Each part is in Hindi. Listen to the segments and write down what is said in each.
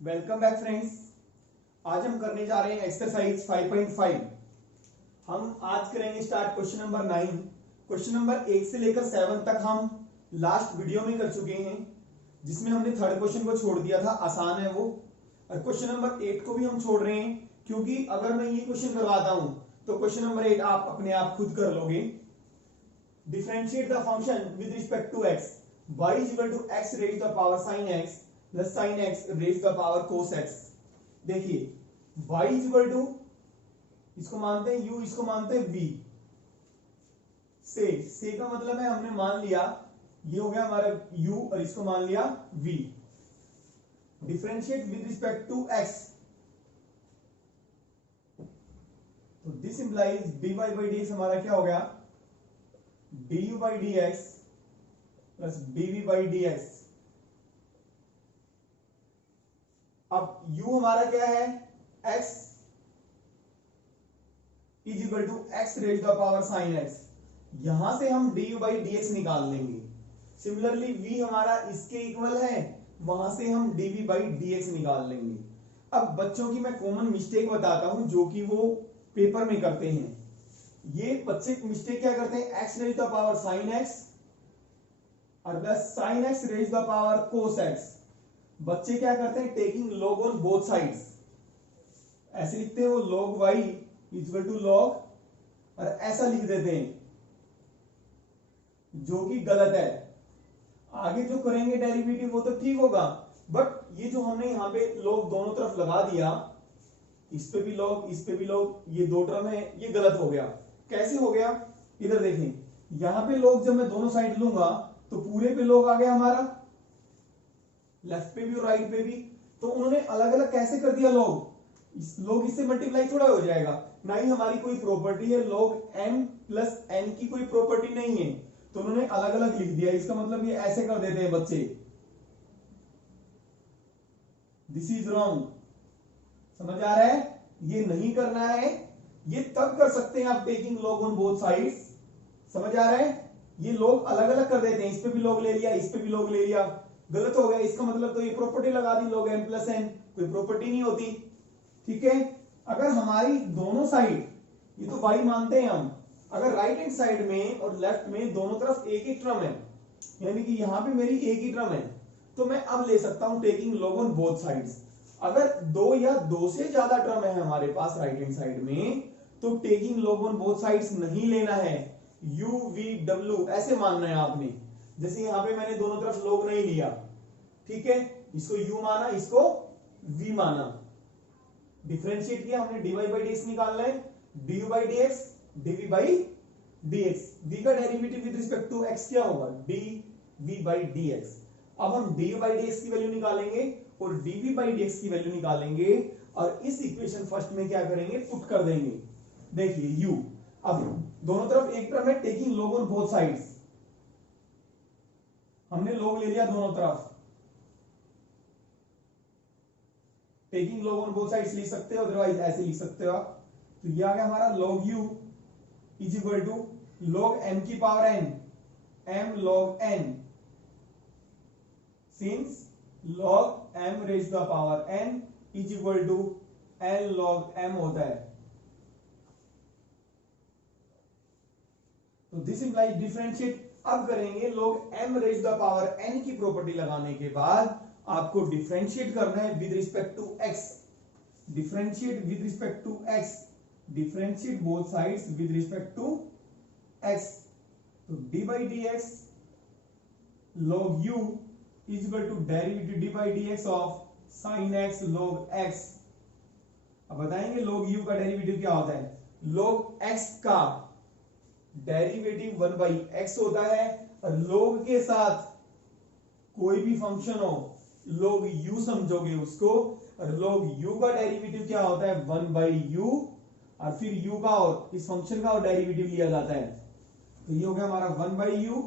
Welcome back friends. आज हम करने जा रहे हैं एक्सरसाइज 5.5। हम आज करेंगे start question number 9। Question number 1 से लेकर 7 तक हम लास्ट वीडियो में कर चुके हैं, जिसमें हमने थर्ड क्वेश्चन को छोड़ दिया था, आसान है वो। और क्वेश्चन नंबर 8 को भी हम छोड़ रहे हैं, क्योंकि अगर मैं ये क्वेश्चन करवाता हूं तो क्वेश्चन नंबर 8 आप अपने आप खुद कर लोगे। Differentiate the function with respect to x, y is equal to x raised to the power sin x plus sin x raised to the power cos x। देखिए y is equal to, इसको मानते हैं u, इसको मानते हैं v। से का मतलब है हमने मान लिया ये हो गया हमारा u और इसको मान लिया v। Differentiate with respect to x, तो this implies dy by dx हमारा क्या हो गया, du by dx plus dv by dx। अब u हमारा क्या है, x is equal to x raise the power sine x। यहां से हम du by dx निकाल लेंगे। सिमिलरली v हमारा इसके इक्वल है, वहां से हम dv by dx निकाल लेंगे। अब बच्चों की मैं कॉमन मिस्टेक बताता हूं जो कि वो पेपर में करते हैं। ये बच्चे मिस्टेक क्या करते हैं, x raise the power sine x और plus sine x raise the power cos x। बच्चे क्या करते हैं, taking log on both sides, ऐसे लिखते हैं वो log y equal to log, और ऐसा लिख देते हैं जो कि गलत है। आगे जो करेंगे डेरिवेटिव वो तो ठीक होगा, बट ये जो हमने यहाँ पे log दोनों तरफ लगा दिया, इस पे भी log इस पे भी log, ये दो टर्म है, ये गलत हो गया। कैसे हो गया, इधर देखें, यहां पे log जब मैं दोनों साइड लूंगा तो पूरे पे log आ गया हमारा, लेफ्ट पे भी और राइट पे भी। तो उन्होंने अलग अलग कैसे कर दिया, log इससे मल्टीप्लाई थोड़ा हो जाएगा, ना ही हमारी कोई प्रॉपर्टी है, log m प्लस n की कोई प्रॉपर्टी नहीं है, तो उन्होंने अलग अलग लिख दिया। इसका मतलब ये ऐसे कर देते हैं बच्चे, दिस इज रॉन्ग। समझ आ रहा है, ये नहीं करना है। ये तब कर सकते हैं आप taking log on both sides. समझ आ रहा है, ये लोग अलग अलग कर देते हैं, इस पे भी log ले लिया, इस पे भी log ले लिया, गलत हो गया। इसका मतलब तो ये प्रॉपर्टी लगा दी log m प्लस n, कोई प्रॉपर्टी नहीं होती। ठीक है, अगर हमारी दोनों साइड, ये तो y मानते हैं हम, अगर राइट हैंड साइड में और लेफ्ट में दोनों तरफ एक एक टर्म है, यानी कि यहां पे मेरी एक ही टर्म है, तो मैं अब ले सकता हूं taking log on both sides. अगर दो या दो से ज्यादा टर्म है हमारे पास राइट हैंड साइड में, तो taking log on both sides नहीं लेना है, u v w ऐसे मानना है आपने। जैसे यहां पे मैंने दोनों तरफ log नहीं लिया, ठीक है, इसको u माना, इसको v माना, डिफरेंशिएट किया हमने, dy by dx निकालना है, du by dx dv by dx। v का derivative with respect to x क्या होगा, dv by dx। अब हम du by dx की वैल्यू निकालेंगे और dv by dx की वैल्यू निकालेंगे, और इस इक्वेशन फर्स्ट में क्या करेंगे, पुट कर देंगे। देखिए u, अब दोनों तरफ एक टर्म है, taking log on both sides, हमने log ले लिया दोनों तरफ, taking log on both sides लिख सकते हो, अदरवाइज ऐसे लिख सकते हो आप। तो ये आ गया हमारा log u is equal to log m की power n, m log n, since log m raise the power n is equal to n log m होता है। तो दिस इंप्लाइज डिफरेंशिएट, अब करेंगे log m raise the power n की प्रॉपर्टी लगाने के बाद आपको डिफरेंशिएट करना है with respect to x। Differentiate with respect to x, differentiate both sides with respect to x। तो d by dx log u is equal to derivative d by dx of sin x log x। अब बताएंगे log u का डेरिवेटिव क्या होता है, log x का डेरिवेटिव 1 by x होता है, और log के साथ कोई भी फंक्शन हो, log u समझोगे उसको, और log u का डेरिवेटिव क्या होता है, 1 by u, और फिर u का और इस फंक्शन का और डेरिवेटिव लिया जाता है। तो ये हो गया हमारा 1 by u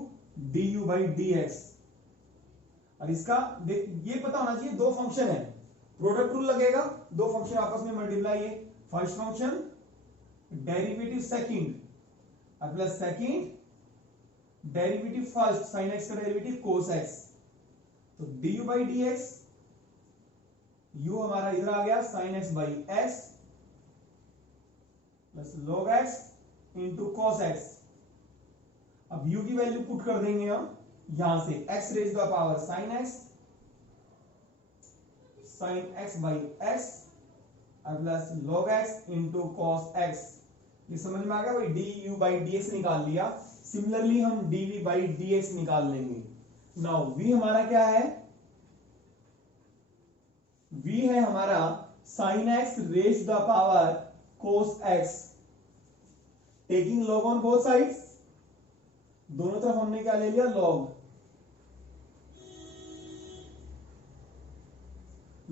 du by dx। और इसका ये पता होना चाहिए, दो फंक्शन है, प्रोडक्ट रूल लगेगा, दो फंक्शन आपस में मल्टीप्लाई है, फर्स्ट फंक्शन डेरिवेटिव सेकंड और plus second derivative first, sin x का डेरिवेटिव cos x। तो du by dx u हमारा इधर आ गया sin x by x plus log x into cos x. अब u की वैल्यू पुट कर देंगे हम यहां से x raise the power sin x by x plus log x into cos x. ये समझ में आ गया भाई, du बाई dx निकाल लिया। सिमिलरली हम dv बाई dx निकाल लेंगे। नाउ v हमारा क्या है, v है हमारा sin x raise the power cos x, taking log on both sides, दोनों तरफ हमने क्या ले लिया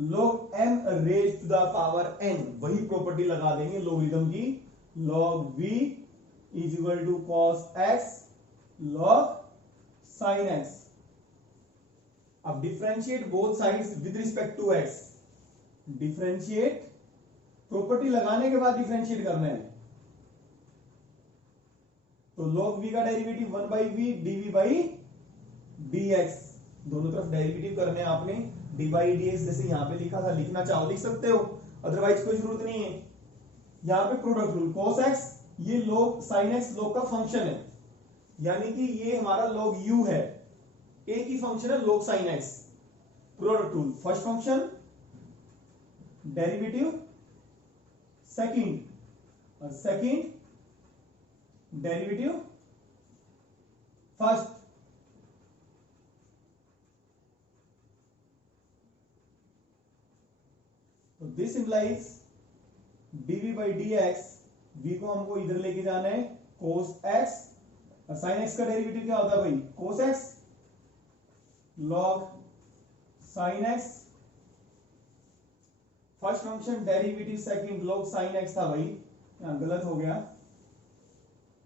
log m raise to the power n, वही प्रॉपर्टी लगा देंगे लोगरिथम की, log v is equal to cos x log sin x। अब differentiate both sides with respect to x, differentiate property लगाने के बाद डिफरेंशिएट करना है। तो log v का derivative 1 by v dv by dx, दोनों तरफ डेरिवेटिव करने हैं आपने। d बाई dx जैसे यहां पे लिखा था, लिखना चाहो लिख सकते हो, अदरवाइज कोई जरूरत नहीं है। यहां पे प्रोडक्ट रूल cos x, ये log sin x log का फंक्शन है, यानी कि ये हमारा log u है, एक ही फंक्शन है log sin x। Product rule, first function derivative second और सेकंड डेरिवेटिव फर्स्ट। तो this implies dv by dx, v को हमको इधर लेके जाना है cos x, और sin x का डेरिवेटिव क्या होता है भाई cos x log sin x, first function derivative second log sin x था भाई, यहां गलत हो गया,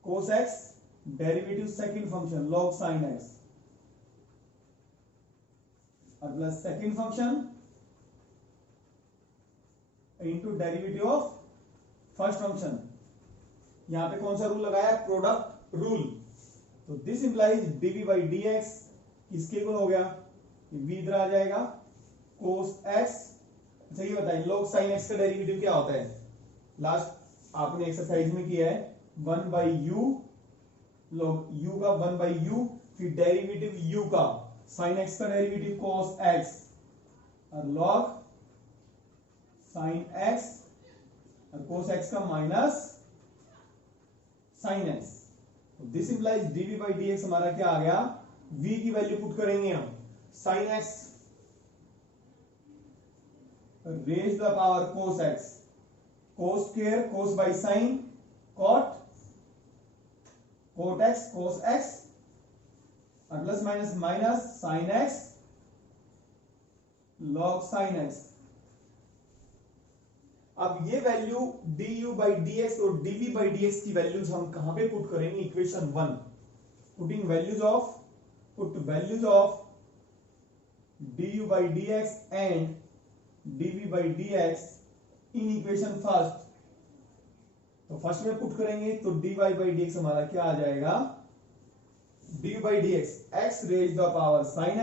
cos x derivative second function log sin x, और plus second function into derivative of first function. यहां पे कौन सा रूल लगाया, प्रोडक्ट रूल। तो this implies dv by dx किसके इक्वल हो गया, v इधर आ जाएगा cos x। अच्छा ये बताइए log sin x का डेरिवेटिव क्या होता है, लास्ट आपने एक्सरसाइज में किया है 1 बाई u, log u का 1 बाई u, फिर डेरिवेटिव u का sin x का डेरिवेटिव cos x, और log sin x और cos x का minus sin x। This implies dv by dx हमारा क्या आ गया, v की वैल्यू पुट करेंगे हम sin x raise the power cos x, cos square cos by sin cot x cos x, और plus minus minus sin x log sin x। अब ये वैल्यू du बाई dx और dv बाई dx की वैल्यूज हम कहां पे पुट करेंगे, equation 1, putting values of, put values of du by dx and dv by dx in equation first. तो फर्स्ट में पुट करेंगे तो dy बाई dx हमारा क्या आ जाएगा, du by dx x raise the power sin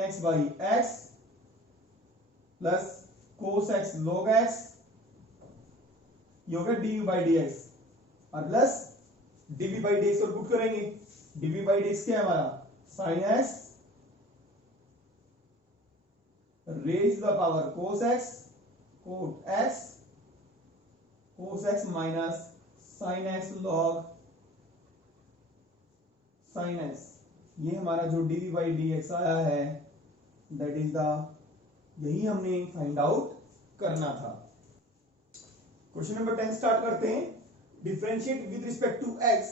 x by x plus cos x log x, ये हो गया du बाई dx, और प्लस dv बाई dx और पुट करेंगे, dv बाई dx क्या है हमारा sin x raise the power cos x cos x minus sin x log sin x। ये हमारा जो dv बाई dx आया है, दैट इज द, यही हमने फाइंड आउट करना था। क्वेश्चन नंबर 10 स्टार्ट करते हैं। Differentiate with respect to x,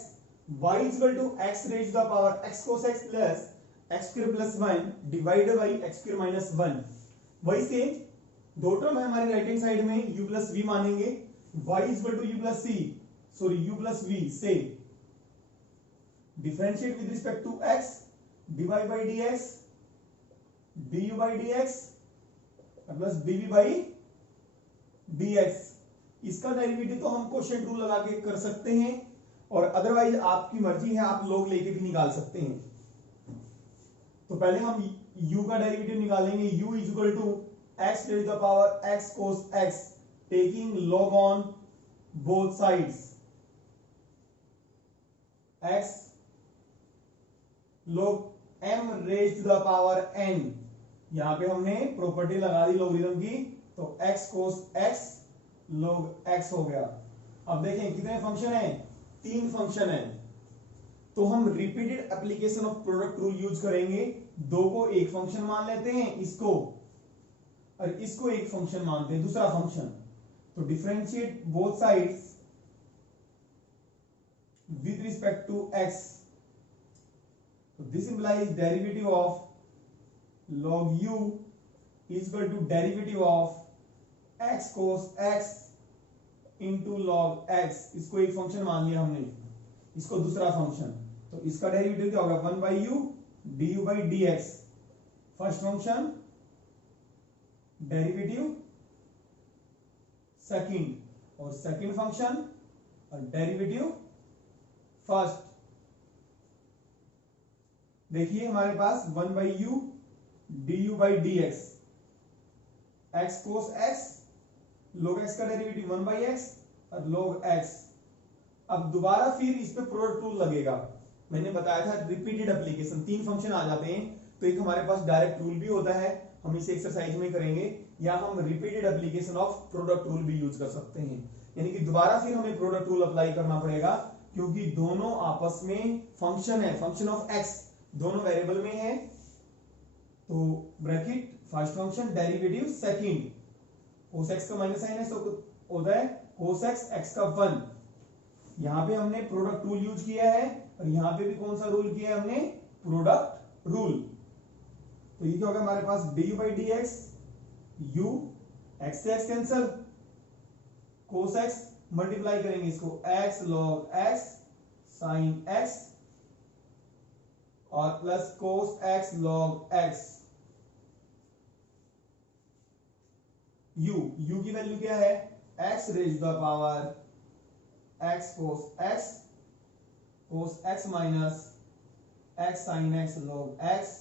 y is equal to x raise the power x cos x plus x square plus 1 divided by x square minus 1। वही से दो टर्म है हमारी राइट हैंड साइड में, u प्लस v मानेंगे, y is equal to u plus c, sorry u plus v से differentiate with respect to x, dy by dx du by dx plus dv by dx। इसका डेरिवेटिव तो हम क्वोशिएंट रूल लगा के कर सकते हैं, और अदरवाइज आपकी मर्जी है, आप लोग लेके भी निकाल सकते हैं। तो पहले हम u का डेरिवेटिव निकालेंगे, u is equal to x raise the power x cos x taking log on both sides, x log m raise to the power n। यहां पे हमने प्रॉपर्टी लगा दी लॉगरिथम की, तो x cos x log x हो गया। अब देखें कितने फंक्शन है, 3 फंक्शन है, तो हम repeated application of product rule use करेंगे। 2 को एक फंक्शन मान लेते हैं, इसको और इसको एक फंक्शन मानते हैं, दूसरा फंक्शन। तो differentiate both sides with respect to x, तो this implies derivative of log u is equal to derivative of x cos x into log x। इसको एक फंक्शन मान लिया हमने, इसको दूसरा फंक्शन, तो इसका डेरिवेटिव क्या होगा, 1 by U D you by d x. First function derivative second, और सेकंड फंक्शन और डेरिवेटिव फर्स्ट। देखिए हमारे पास 1 by U D you by d x, x cos x, log x का डेरिवेटिव 1 बाई एक्स और log x। अब दोबारा फिर इस पे प्रोडक्ट रूल लगेगा। मैंने बताया था रिपीटेड एप्लीकेशन, 3 फंक्शन आ जाते हैं, तो एक हमारे पास डायरेक्ट रूल भी होता है, हम इसे एक्सरसाइज में करेंगे, या हम repeated application of product rule भी यूज कर सकते हैं। यानी कि दोबारा फिर हमें प्रोडक्ट रूल अप्लाई करना पड़ेगा, क्योंकि दोनों आपस में फंक्शन है, फंक्शन ऑफ x दोनों वेरिएबल में है। तो bracket first function derivative second, cos x का माइनस साइन है तो होता है cos x x का 1। यहां पे हमने प्रोडक्ट रूल यूज किया है, और यहां पे भी कौन सा रूल किया है हमने, प्रोडक्ट रूल। तो ये क्या होगा हमारे पास, du by d x, u x से x cancel, cos x multiply करेंगे इसको x log x sin x और plus cos x log x। u की वैल्यू क्या है, x raise the power x cos x minus x sin x log x।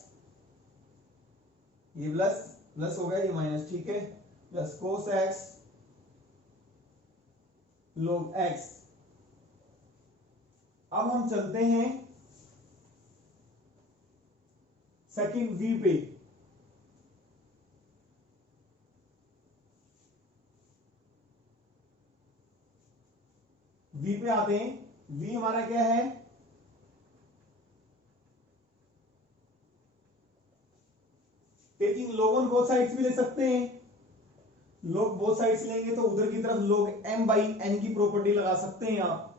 ये प्लस प्लस हो गया, ये माइनस, ठीक है, plus cos x log x। अब हम चलते हैं सेकंड v पे। v पे आते हैं, v हमारा क्या है, taking log on both sides भी ले सकते हैं। log बोथ साइड्स लेंगे तो उधर की तरफ log m बाई n की प्रॉपर्टी लगा सकते हैं आप,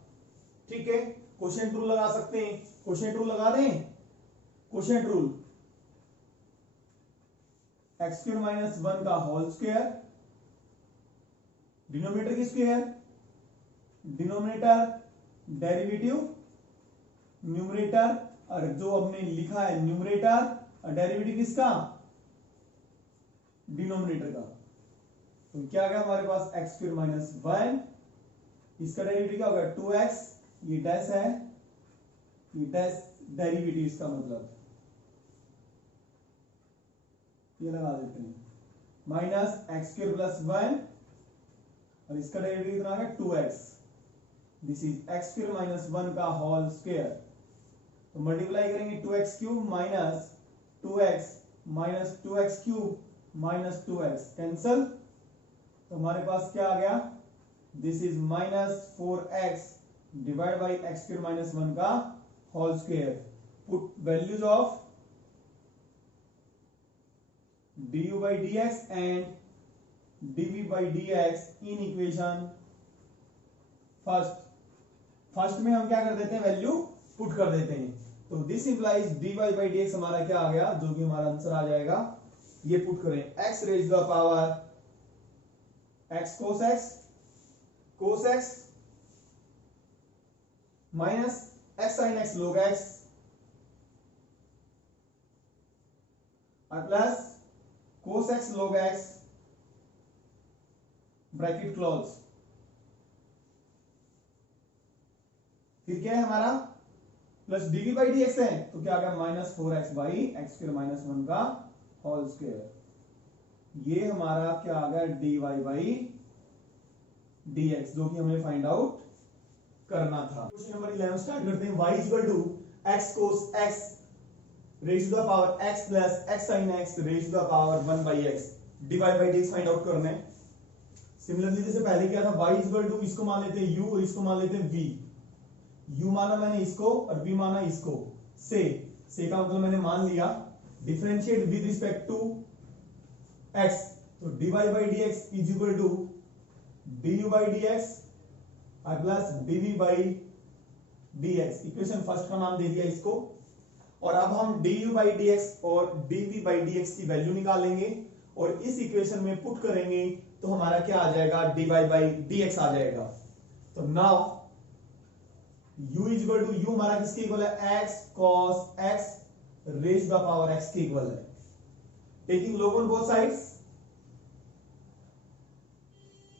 ठीक है। क्वोशिएंट रूल लगा सकते हैं, क्वोशिएंट रूल लगा दें, quotient rule x cube minus 1 का होल स्क्वायर, डिनोमिनेटर की स्क्वायर, डिनोमिनेटर डेरिवेटिव न्यूमरेटर, और जो हमने लिखा है न्यूमरेटर और डेरिवेटिव किसका, डिनोमिनेटर का। तो क्या आ गया हमारे पास, एक्स स्क्वायर माइनस 1, इसका डेरिवेटिव क्या होगा 2x, ये डैश है, ये डैश डेरिवेटिव इसका मतलब, ये लगा देते हैं, माइनस एक्स स्क्वायर प्लस 1 और इसका डेरिवेटिव कितना आ गया 2x। This is x square minus 1 का होल स्क्वायर। तो मल्टीप्लाई करेंगे 2x cube minus 2x minus 2x cube minus 2x cancel, तो हमारे पास क्या आ गया, this is minus 4x divide by x square minus 1 का whole square. Put values of du by dx and dv by dx in equation first में हम क्या कर देते हैं, वैल्यू पुट कर देते हैं। तो this implies dy by dx हमारा क्या आ गया, जो कि हमारा आंसर आ जाएगा, ये पुट करें, x raise the power x cos x minus x sin x log x और plus cos x log x bracket close. फिर क्या है हमारा, प्लस dv बाई dx है, तो क्या आ गया minus 4x by x square minus 1 का होल स्क्वायर, ये हमारा क्या आ गया dy बाई dx, जो कि हमें फाइंड आउट करना था। क्वेश्चन नंबर 11 स्टार्ट करते हैं। y equal to x cos x raise to the power x plus x sin x raise to the power 1 by x, dy by dx find out करना है। सिमिलरली जैसे पहले किया था, y इक्वल टू इसको मान लेते हैं u और इसको मान लेते हैं v। u माना मैंने इसको और v माना इसको। से का मतलब मैंने मान लिया, differentiate with respect to x, तो dy by dx is equal to du by dx और plus dv by dx। Equation first का नाम दे दिया इसको। और अब हम du बाई dx और dv बाई dx की वैल्यू निकालेंगे और इस इक्वेशन में पुट करेंगे तो हमारा क्या आ जाएगा, dy बाई dx आ जाएगा। तो now u is equal to, u हमारा किसके इक्वल है, x cos x raise the power x के इक्वल है। Taking log on both sides,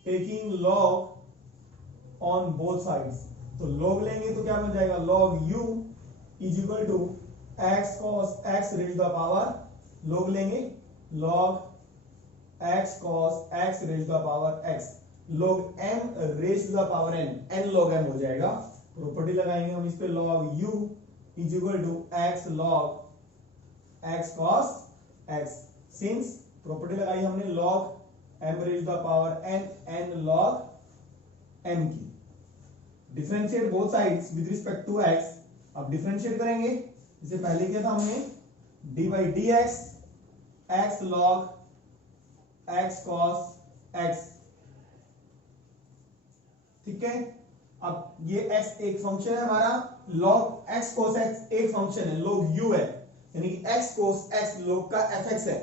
taking log on both sides, तो log लेंगे तो क्या बन जाएगा, log u is equal to x cos x raise the power, log लेंगे log x cos x raise the power x, log m raise the power n log m हो जाएगा। प्रॉपर्टी लगाएंगे हम इस पे, log u is equal to x log x cos x, since property लगाई हमने log m raise the power n log m की। Differentiate both sides with respect to x, अब डिफरेंशिएट करेंगे जैसे पहले किया था हमने, dy by dx x log x cos x, ठीक है। अब ये x एक फंक्शन है हमारा, log x cos x एक फंक्शन है, log u है, यानी कि x cos x log का fx है।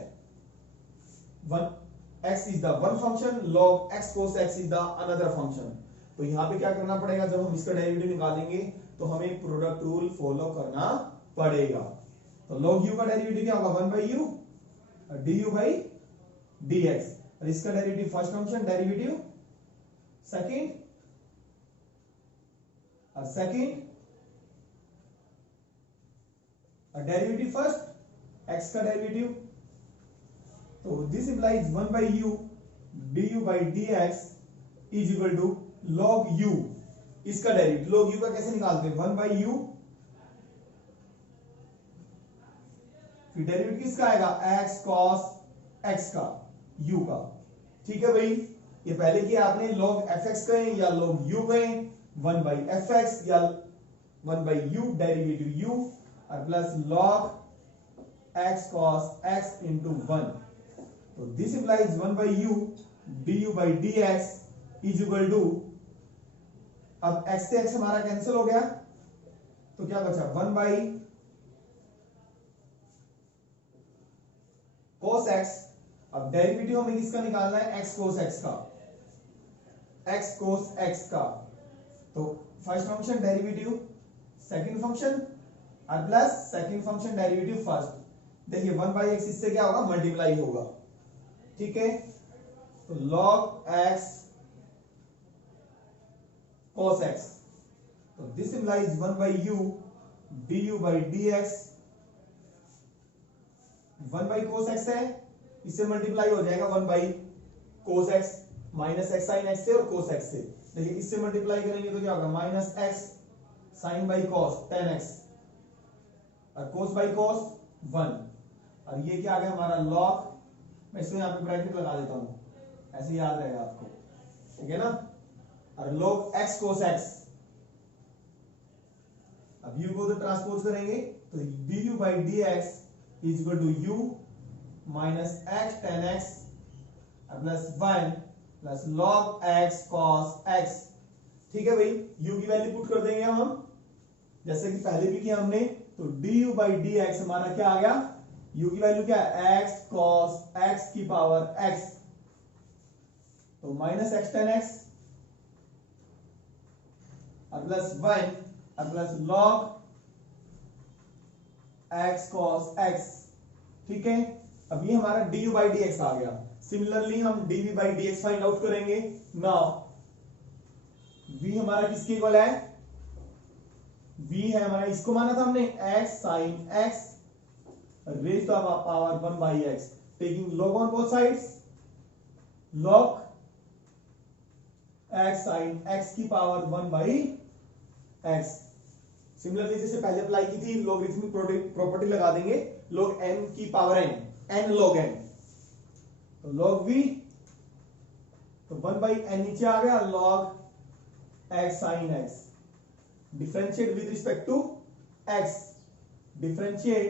x is the one function, log x cos x is the another function। तो यहां पे क्या करना पड़ेगा, जब हम इसका डेरिवेटिव निकालेंगे तो हमें प्रोडक्ट रूल फॉलो करना पड़ेगा। तो log u का डेरिवेटिव क्या होगा, 1 by u du by dx, और इसका derivative first function, derivative second और सेकंड, डेरिवेटिव फर्स्ट, x का डेरिवेटिव, तो this implies 1 by u du by dx is equal to log u, इसका डेरिवेटिव। log u का कैसे निकालते हैं, 1 बाई u, फिर डेरिवेटिव किसका आएगा, x cos x का, u का, ठीक है भाई। ये पहले किया आपने, log fx कहें या log u कहें, 1 बाई fx या 1 बाई u डेरिवेटिव u और plus log x cos x into 1, तो this implies 1 by u du by dx is equal to, अब x से x हमारा कैंसिल हो गया तो क्या बचा, 1 बाई cos x। अब डेरिवेटिव हमें किसका निकालना है, x cos x का, x cos x का, तो first function derivative second function और plus second function derivative first. देखिए 1 बाई एक्स इससे क्या होगा, मल्टीप्लाई होगा, ठीक है। तो log x cos x, तो this implies 1 by u du by dx, 1 by cos x है, इससे मल्टीप्लाई हो जाएगा 1 by cos x minus x sin x से और cos x से। देखिए इससे मल्टीप्लाई करेंगे तो क्या होगा, minus x sin by cos 10x और cos बाई cos 1, और ये क्या आ गया हमारा log, मैं इसमें यहाँ पे ब्रैकेट लगा देता हूँ, ऐसे याद रहेगा आपको, ठीक है ना। और log x cos x, अब u को तो ट्रांसपोज करेंगे तो du by dx is equal to u minus x tan x plus 1 plus log x cos x, ठीक है भाई। u की वैल्यू पुट कर देंगे हम, जैसे कि पहले भी किया हमने, तो du बाई dx हमारा क्या आ गया, u की वैल्यू क्या है, x cos x की पावर x, तो माइनस x tan x और प्लस 1 और plus log x cos x, ठीक है। अब ये हमारा du बाई dx आ गया। सिमिलरली हम dv by dx find out करेंगे। नाउ v हमारा किसके इक्वल है, v है हमारा, इसको माना था हमने x sin x raise to the power 1 by x, taking log on both sides, log x sin x की पावर 1 बाई x। सिमिलरली जैसे पहले अप्लाई की थी लॉगरिथमिक प्रॉपर्टी लगा देंगे, log n की power n, n log n, तो log v, तो 1 बाई n नीचे आ गया, log x sin x, differentiate with respect to x, differentiate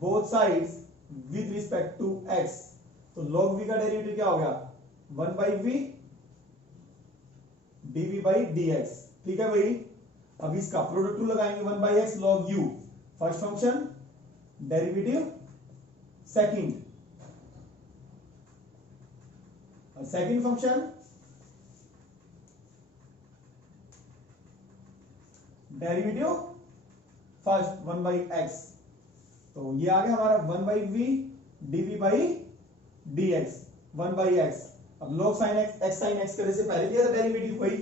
both sides with respect to x, तो log v का डेरिवेटिव क्या हो गया, 1 by v dv by dx। ठीक है भाई, अब इसका प्रोडक्ट रूल लगाएंगे, 1 by x log u, first function derivative second, और second function derivative first 1 by x, तो ये आ गया हमारा 1 by v dv by dx, 1 by x. अब log sin x, x sin x करने से पहले दिया था डेरिवेटिव वही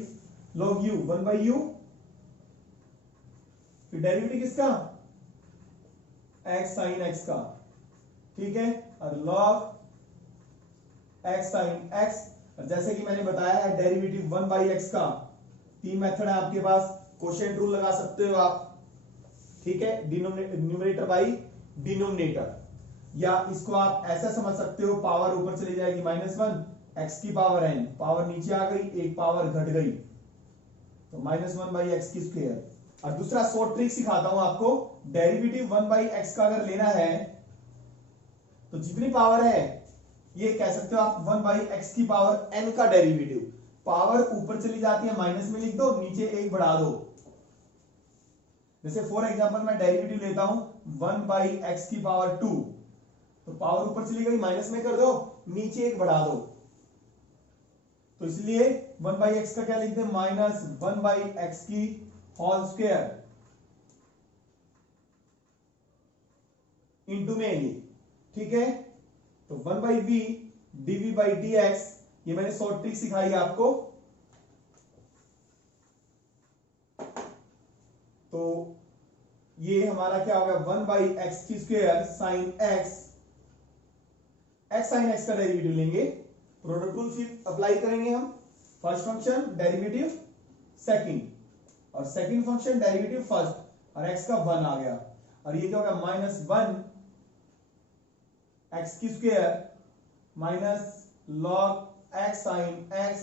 log u, 1 बाई u, फिर डेरिवेटिव किसका, x sin x का, ठीक है, और log x sin x, और जैसे कि मैंने बताया है डेरिवेटिव 1 बाई x का तीन मेथड है आपके पास, क्वोशिएंट रूल लगा सकते हो आप, ठीक है, न्यूमरेटर बाई डिनोमिनेटर, या इसको आप ऐसा समझ सकते हो, पावर ऊपर चली जाएगी -1, x की पावर n, पावर नीचे आ गई, एक पावर घट गई, तो -1 बाई एक्स की स्क्वायर। और दूसरा शॉर्ट ट्रिक सिखाता हूं आपको, डेरिवेटिव 1 बाई एक्स का अगर लेना है तो जितनी पावर है ये कह सकते हो आप 1 बाई एक्स की पावर n का डेरिवेटिव, पावर ऊपर चली जाती है माइनस में लिख दो, नीचे एक बढ़ा दो। जैसे फॉर एग्जांपल मैं डेरिवेटिव लेता हूं 1 बाई एक्स की पावर 2, तो पावर ऊपर चली गई, माइनस में कर दो, नीचे एक बढ़ा दो, तो इसलिए 1 बाई एक्स का क्या लिखते हैं, -1 बाई एक्स की होल स्क्वायर इंटू में ये, ठीक है, तो 1 by v dv by dx, ये मैंने शॉर्ट ट्रिक सिखाई है आपको, तो ये हमारा क्या हो गया, 1 बाई एक्स की square sine x, x sine x का डेरिवेटिव लेंगे, प्रोडक्ट रूल फिर अप्लाई करेंगे हम, फर्स्ट फंक्शन डेरिवेटिव सेकंड, और सेकंड फंक्शन डेरिवेटिव फर्स्ट, और x का 1 आ गया, और ये क्या होगा, -1 एक्स की square minus log x sin x,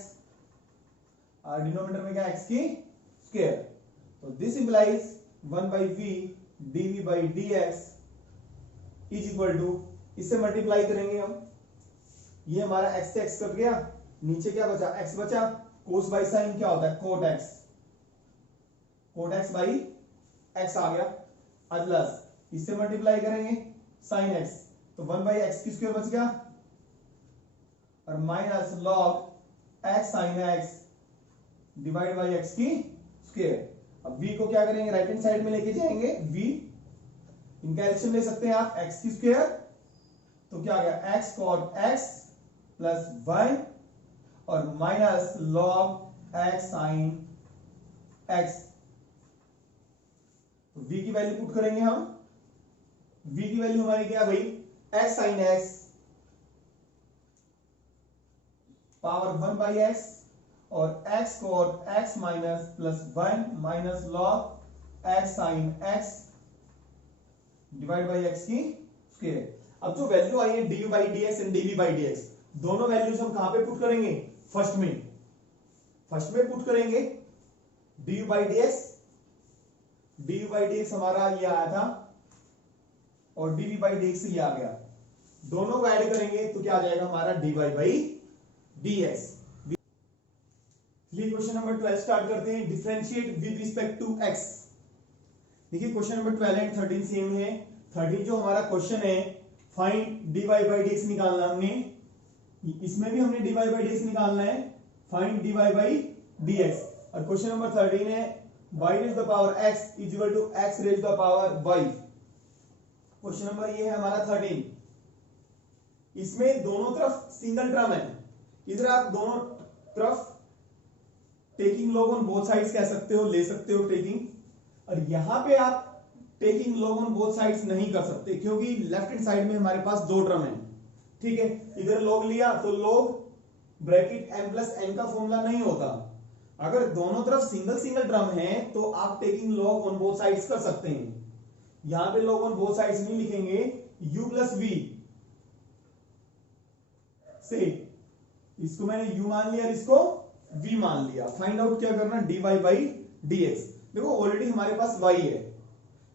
और डिनोमिनेटर में क्या, x की स्क्वायर, तो this implies 1 by v dv by dx is equal to, इससे मल्टीप्लाई करेंगे हम, ये हमारा x से x कट गया, नीचे क्या बचा, x बचा, कोस बाई साइन क्या होता है, cot x, cot x by x आ गया, और प्लस इससे मल्टीप्लाई करेंगे साइन x, तो 1 बाई एक्स की स्क्वायर बच गया, और minus log x sine x divide by x की स्क्वायर। अब v को क्या करेंगे, राइट हैंड साइड में लेके जाएंगे, v इनका एलसीएम ले सकते हैं आप, x की स्क्वायर, तो क्या आ गया, x cot x प्लस 1, और minus log x sine x, तो v की वैल्यू पुट करेंगे हम, v की वैल्यू हमारी क्या भाई, x sine x power 1 by x, और x cot x minus plus 1 minus log x sine x divide by x की स्क्वायर। अब जो वैल्यू आई है d by d x and dv by d x, दोनों वैल्यूज हम कहां पे पुट करेंगे, फर्स्ट में पुट करेंगे, डी बाई डी एक्स हमारा ये आया था, और डीवी बाई डी एक्स ये आ गया, दोनों को ऐड करेंगे तो क्या आ जाएगा हमारा, d y by d x. Question number 12 start करते हैं, differentiate with respect to x. देखिए क्वेश्चन नंबर 12 एंड 13 सेम है, 13 जो हमारा क्वेश्चन है, find d y by d x निकालना हमने, इसमें भी हमने d y by d x निकालना है, find d y by d x, और क्वेश्चन नंबर 13 है y raise the power x is equal to x raise the power y। Question number ये है हमारा 13, इसमें दोनों तरफ सिंगल टर्म है, इधर आप दोनों तरफ taking log on both sides कह सकते हो, ले सकते हो टेकिंग, और यहां पे आप taking log on both sides नहीं कर सकते, क्योंकि लेफ्ट हैंड साइड में हमारे पास दो टर्म है, ठीक है, इधर log लिया तो log bracket m plus n का फॉर्मूला नहीं होता। अगर दोनों तरफ सिंगल सिंगल टर्म है तो आप taking log on both sides कर सकते हैं। यहां पे log ऑन बोथ साइड्स नहीं लिखेंगे, u प्लस v से इसको मैंने u मान लिया और इसको v मान लिया। फाइंड आउट क्या करना, dy बाई dx। देखो ऑलरेडी हमारे पास y है,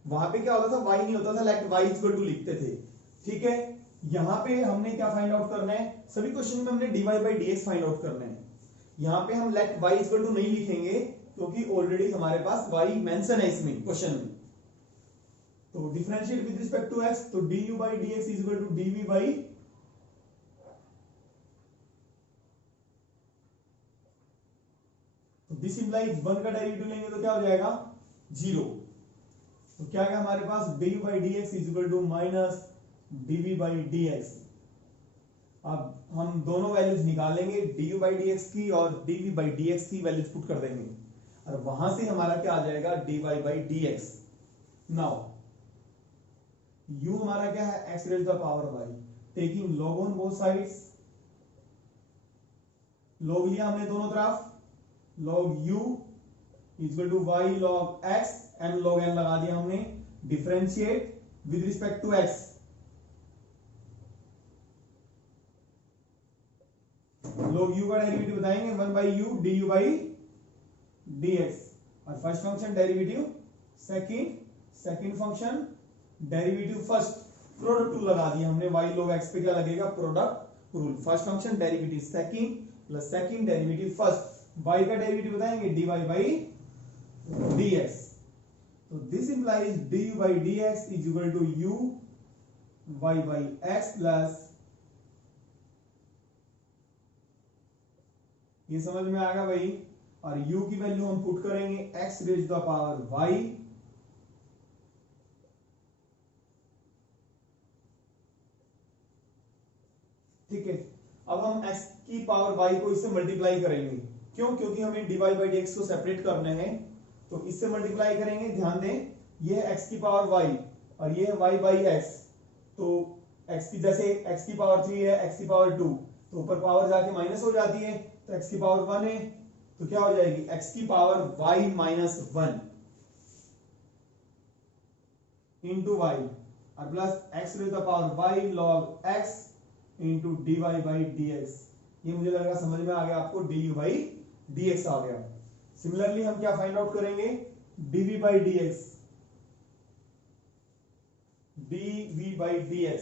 वहां पे क्या होता था, y नहीं होता था, लेट y इक्वल टू लिखते थे। ठीक है, यहां पे हमने क्या फाइंड आउट करना है, सभी क्वेश्चन में हमने dy by dx find out करना है। यहां पे हम लेट y इक्वल टू नहीं लिखेंगे क्योंकि ऑलरेडी हमारे पास y मेंशन है इसमें क्वेश्चन में। तो differentiate with respect to x, तो du by dx is equal to dv by this implies 1 का डेरिवेटिव लेंगे तो क्या हो जाएगा 0। तो क्या है हमारे पास du by dx is equal to minus dv by dx। अब हम दोनों वैल्यूज निकालेंगे, du बाई dx की और dv बाई dx की वैल्यूज पुट कर देंगे और वहां से हमारा क्या आ जाएगा dy by dx। Now u हमारा क्या है x raise the power y, taking log on both sides, log लिया हमने दोनों तरफ, log u equal to y log x, m log n लगा दिया हमने, differentiate with respect to x, log u का डेरिवेटिव बताएंगे 1 by u du by dx और first function derivative second function derivative first, product rule लगा दिया हमने, y log x पे क्या लगेगा product rule, first function derivative second plus second derivative first, y का डेरिवेटिव बताएंगे dy बाई dx। तो this implies du by dx is equal to u y by x plus, ये समझ में आ गया भाई, और u की वैल्यू हम पुट करेंगे x raise the power y ठीक है। अब हम x की पावर y को इससे मल्टीप्लाई करेंगे, क्यों, क्योंकि हमें dy बाई dx को सेपरेट करना है, तो इससे मल्टीप्लाई करेंगे। ध्यान दें ये है x की पावर y और ये है y बाई x, तो x की जैसे x की पावर 3 है, x की पावर 2, तो ऊपर पावर जाके माइनस हो जाती है, तो x की पावर 1 है तो क्या हो जाएगी x की power y minus 1 into y और plus x raise the power y log x into dy by dx। ये मुझे लग रहा समझ में आ गया आपको, du बाई dx आ गया। सिमिलरली हम क्या फाइंड आउट करेंगे, dv by dx, dv by dx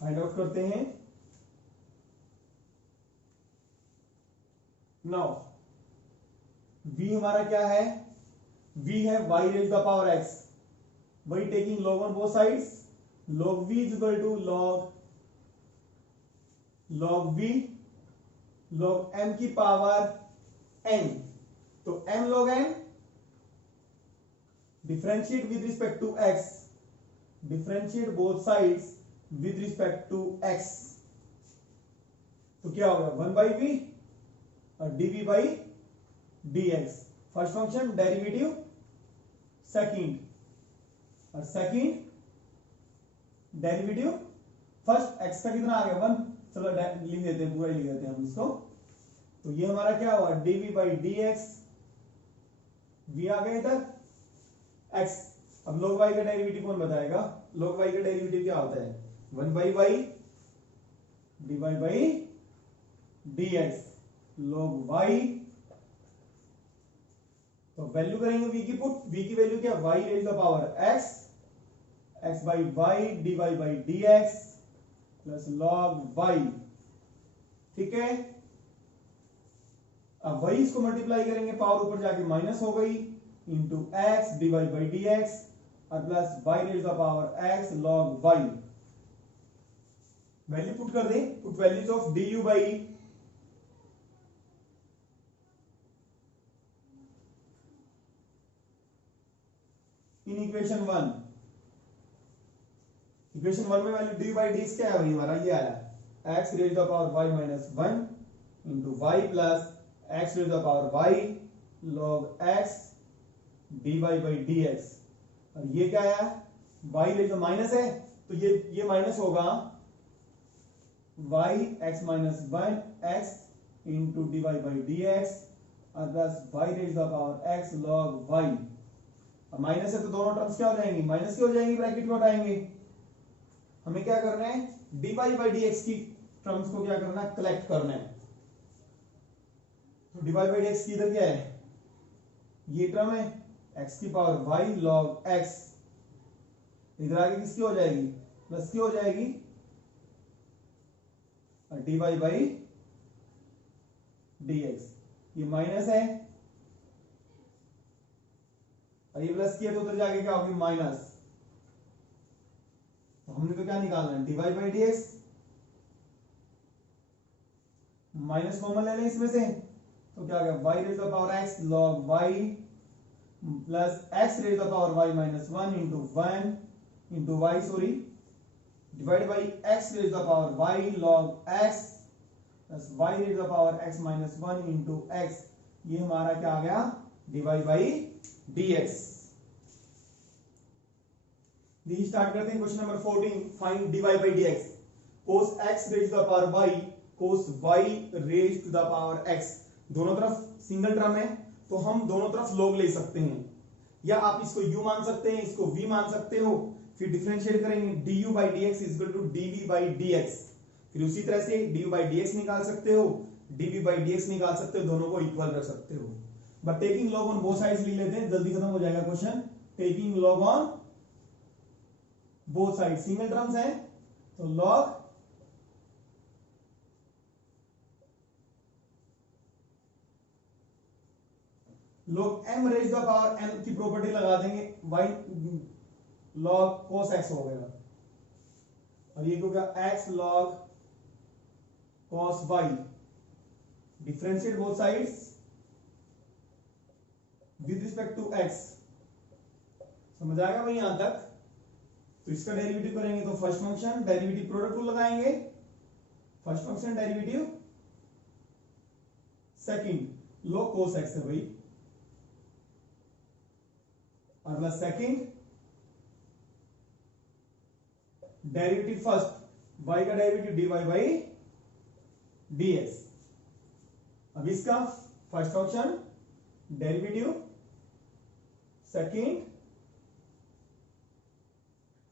find out करते हैं। नाउ v हमारा क्या है, v है y raise the power x, वही taking log on both sides, log v is equal to log v log m की पावर n, तो m log n differentiate with respect to x, differentiate both sides with respect to x, तो क्या होगा 1 बाई v और dv by dx, first function derivative second और सेकंड डेरिवेटिव फर्स्ट, x का कितना आ गया 1, चलो लिख देते हैं, पूरा लिख देते हैं हम इसको। तो ये हमारा क्या हुआ dv बाई dx, v आ गया इधर x। अब log y का डेरिवेटिव कौन बताएगा, log y का डेरिवेटिव क्या होता है 1 by y dy by dx log y, तो वैल्यू करेंगे v की पुट, v की वैल्यू क्या y raise the power x, x by y dy by dx plus log y, ठीक है। अब वही इसको मल्टीप्लाई करेंगे, पावर ऊपर जाके माइनस हो गई, into x dy by dx और plus y raise the power x log y, value put कर दें, put values of du by in equation 1, equation 1 में वैल्यू dy बाई dx क्या है भाई हमारा, ये आया x raise the power y minus 1 into y plus x raise the power y log x dy by dx, और ये क्या आया y रेज द माइनस है, तो ये माइनस होगा y x minus one x into d y by d x plus y raise the power x log y. अब माइनस है तो दोनों टर्म्स क्या हो जाएंगी, माइनस की हो जाएंगी, ब्रैकेट में हटाएंगे। हमें क्या करना है, d y by d x की टर्म्स को क्या करना है, कलेक्ट करना है। तो d y by d x की इधर क्या है, ये टर्म है एक्स की पावर वाई लॉग एक्स, इधर आगे किसकी हो जाएगी, प्लस की हो जाएगी और d y by d x, ये माइनस है और ये प्लस किया तो उधर जाके क्या होगी माइनस। तो हमने तो क्या निकालना है, d y by d x, minus common ले लें इसमें से तो क्या हो गया y raise the power x log y plus x raise the power y minus one into y sorry divide by x raise the power y log x plus y raise the power x minus one into x, ये हमारा क्या आ गया d y by d x. Start करते हैं question number 14, find d y by d x. Cos x raise the power y cos y raise to the power x, दोनों तरफ सिंगल टर्म है तो हम दोनों तरफ लॉग ले सकते हैं, या आप इसको u मान सकते हैं, इसको v मान सकते हो, फिर डिफरेंशिएट करेंगे du by d x equal to dv by d x, फिर उसी तरह से du बाई डी एक्स निकाल सकते हो, dv बाई डी एक्स निकाल सकते हो, दोनों को इक्वल रख सकते हो। But taking log on both sides लिख लेते हैं, जल्दी खत्म हो जाएगा question. Taking log on both side, single terms हैं तो log log m raise the power n की प्रॉपर्टी लगा देंगे, y log cos x हो गया और ये हो गया x log cos y। Differentiate both sides with respect to x, समझ आएगा भाई यहां तक। तो इसका डेरिवेटिव करेंगे तो first function derivative product rule लगाएंगे, first function derivative second log cos x है भाई, और plus second derivative first y का डेरिवेटिव dy बाई dx। अब इसका फर्स्ट फंक्शन डेरिवेटिव सेकंड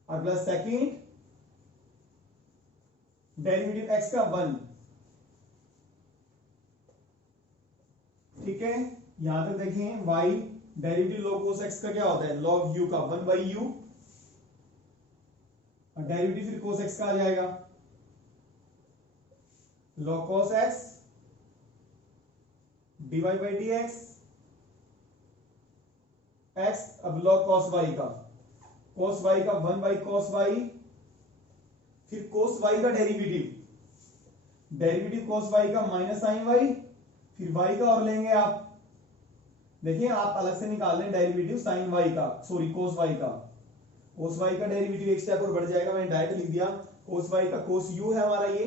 और प्लस सेकंड डेरिवेटिव x का 1, ठीक है। यहां तक देखें y derivative log cos x का क्या होता है log u का 1 बाई u, और डेरिवेटिव फिर cos x का आ जाएगा log cos x dy by dx x, अब log cos y का 1 बाई cos y, फिर cos y का डेरिवेटिव cos y का माइनस साइन y, फिर y का और लेंगे आप, देखिए आप अलग से निकाल लें डेरिवेटिव साइन y का, सॉरी cos y का, cos y का डेरिवेटिव एक स्टेप और बढ़ जाएगा, मैंने डायरेक्ट लिख दिया cos y का cos u है हमारा, ये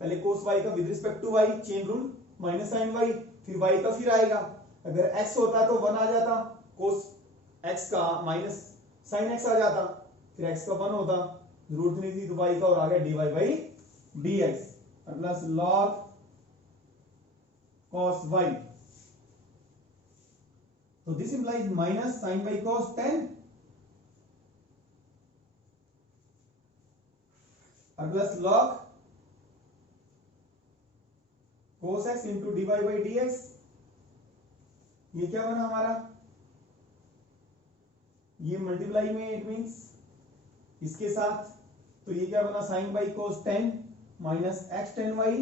पहले cos y का with respect to y chain rule minus sine y, फिर y का फिर आएगा, अगर x होता तो 1 आ जाता, cos x का माइनस साइन x आ जाता, फिर x का 1 होता, जरूरत नहीं थी, तो y का और आ गया dy by dx plus log cos y, so this implies minus sin by cos 10 और plus log cos x into dy by dx, ये क्या बना हमारा, ये मल्टीप्लाई में इट मींस इसके साथ, तो ये क्या बना sin by cos 10 minus x 10y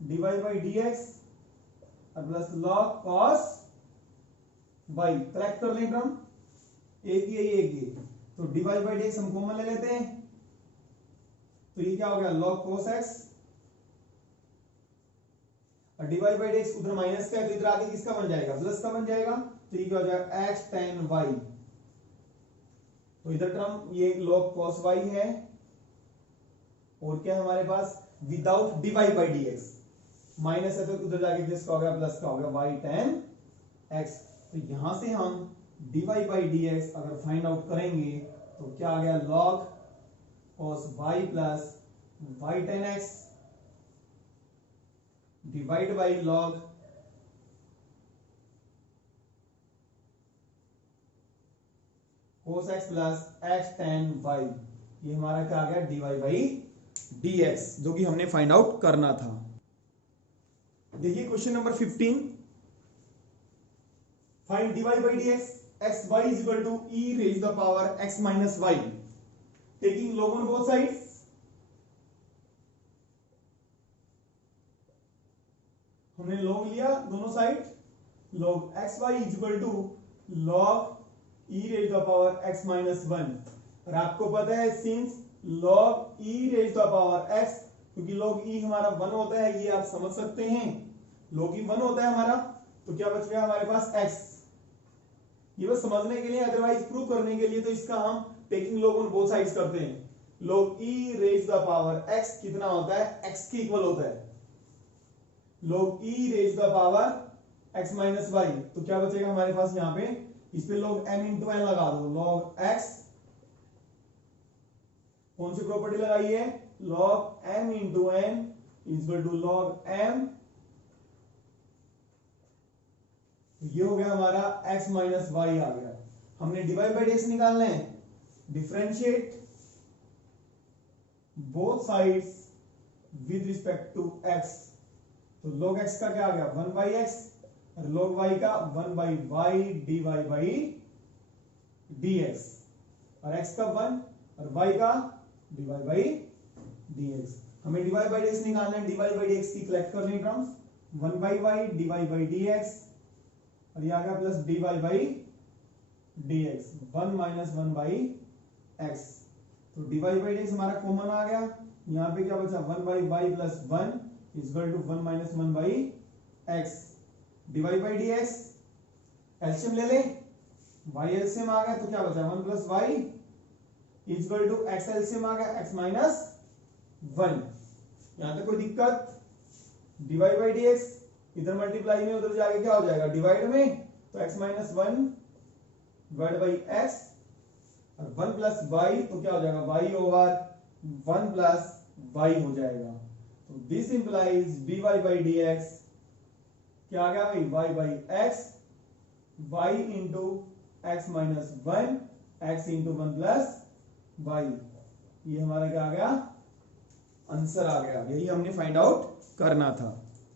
dy by dx और plus log cos y, correct कर लें टर्म, एक ये, तो dy बाई dx हम कॉमन ले लेते हैं, तो ये क्या हो गया log cos x और dy बाई dx उधर माइनस का है तो इधर आगे किसका बन जाएगा प्लस का बन जाएगा, तो ये क्या हो जाएगा x tan y, तो इधर टर्म ये log cos y है, और क्या है हमारे पास without dy by dx, minus है तो उधर जाके किसका हो गया प्लस का हो गया y tan x। तो यहां से हम dy बाई dx अगर फाइंड आउट करेंगे तो क्या आ गया log cos y plus y tan x divide by log cos x plus x tan y। ये हमारा क्या आ गया, dy बाई dx, जो कि हमने फाइंड आउट करना था। देखिए question number 15, find dy by dx x y is equal to e raised to the power x minus y taking log on both sides। हमने log लिया दोनों side, log xy is equal to log e raised to the power x minus 1। और आपको पता है since log e raised to the power x, क्योंकि log e हमारा 1 होता है, ये आप समझ सकते हैं, log e 1 होता है हमारा, तो क्या बच गया हमारे पास x। ये बस समझने के लिए, अदरवाइज प्रूव करने के लिए तो इसका हम taking log on both sides करते हैं। log e raised to the power x कितना होता है, x के इक्वल होता है log e raised to the power x minus y। तो क्या बचेगा हमारे पास यहाँ पे, इस पे log m into n लगा दो, log x कौन सी प्रॉपर्टी लगाई है, log m into n is equal to log m। ये हो गया हमारा x माइनस वाई आ गया। हमने डिवाइड बाई dx निकालना है, differentiate both sides with respect to x। तो log x का क्या आ गया 1 बाई x, और log y का 1 by y dy by dx, और x का 1 और y का dy बाई dx। हमें dy बाई dx निकालना है, dy बाई dx की कलेक्ट करनी terms, 1 by y dy by dx, और ये आ गया plus dy by dx, 1 minus 1 by x। तो dy बाई dx हमारा कॉमन आ गया, यहाँ पे क्या बचा 1 by y plus 1 is equal to 1 minus 1 by x। dy by dx LCM ले ले, y एलसीएम आ गया तो क्या बचा 1 plus y is equal to x LCM आ गया x माइनस 1। यहां तक कोई दिक्कत, dy बाई dx इधर मल्टीप्लाई में उधर जाके क्या हो जाएगा डिवाइड में, तो x minus 1 divide by x, और 1 प्लस y तो क्या हो जाएगा y ओवर 1 प्लस y हो जाएगा। तो this implies dy by dx क्या आ गया भाई y by x, y into x minus 1 x into 1 plus y। ये हमारा क्या आ गया आंसर आ गया, यही हमने फाइंड आउट करना था।